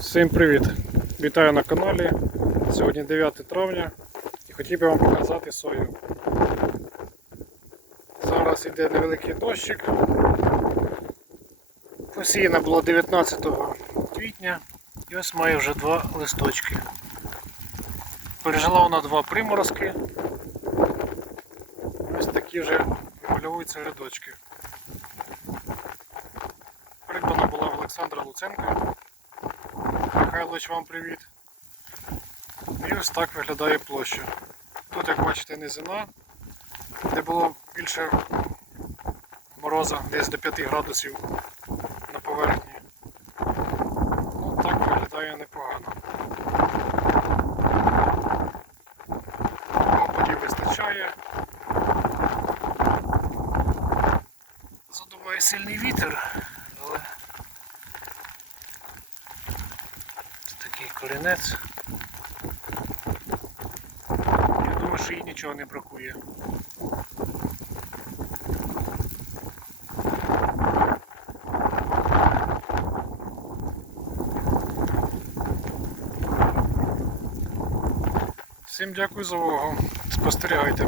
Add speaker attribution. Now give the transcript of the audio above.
Speaker 1: Всім привіт! Вітаю на каналі. Сьогодні 9 травня і хотів би вам показати сою. Зараз йде невеликий дощик. Посіяна була 19 квітня і ось має вже два листочки. Пережила вона два приморозки. Ось такі вже вимальовуються рядочки. Придбана була Олександра Луценка. Михайлович, вам привіт. І ось так виглядає площа. Тут, як бачите, низина, де було більше мороза, десь до 5 градусів на поверхні. Ну, так виглядає непогано. Опадів вистачає. Задуває сильний вітер, але Ось такий корінець. Я думаю, що їй нічого не бракує. Всім дякую за увагу. Спостерігайте.